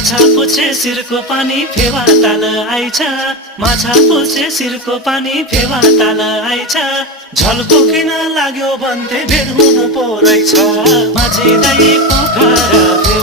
माछा पुछे सिरको पानी फेवा ताल आइछ माछा पुछे सिरको पानी फेवा ताल आइछ झल्को किन लाग्यो भन्थे भेट हुनु पो रहेछ माझी दाइ पोखरा